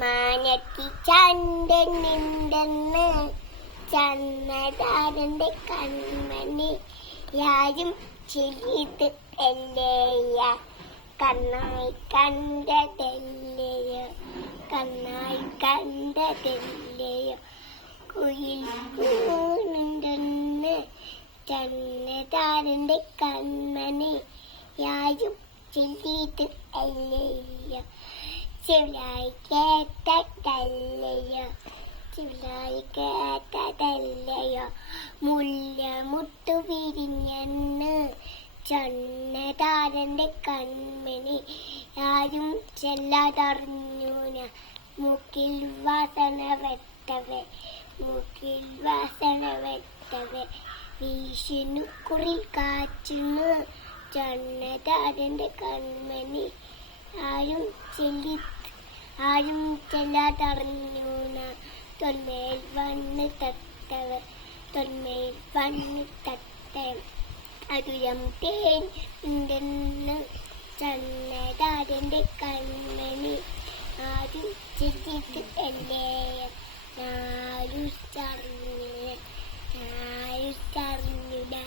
മാനത്തി ചന്ദ്രൻ നിണ്ടെന്ന് ചന്ദ്രതാരന്റെ കൺമണി യാരും ചെയ്ത് എല്ലയ കണ്ണായി കണ്ടതെല്ലയോ കണ്ണായി കണ്ടതെല്ലയോ കുയിൽ കൂനുണ്ടെന്ന് ചന്ദ്രതാരന്റെ കൺമണി യാരും ചെയ്ത് എല്ലയോ ചെവിലായി കേട്ടതല്ലയോ ചെവിലായി കേട്ടതല്ലയോ മുല്ല മുട്ടു വിരിഞ്ഞെന്ന് ചന്ദ്രതാരന്റെ കൺമണി ആരും ചെല്ലാതറിഞ്ഞൂന മൂക്കിൽ വാസന വെട്ടവേ മൂക്കിൽ വാസന വെട്ടവേ വീശിനു കുറിൽ കാറ്റുന്നു ചന്ദ്രതാരന്റെ കൺമണി ആരും ചെല്ലാതറിഞ്ഞൂന തൊന്മേൽ വന്ന് തട്ടവേ തൊന്മേൽ വന്ന് തട്ടേ അതുരം തേൻ ഉണ്ടെന്ന് ചന്ദ്രതാരന്റെ കൺമണി ആരും ചെല്ലിട്ട് എല്ലേ ആരും ചറിഞ്ഞില്ല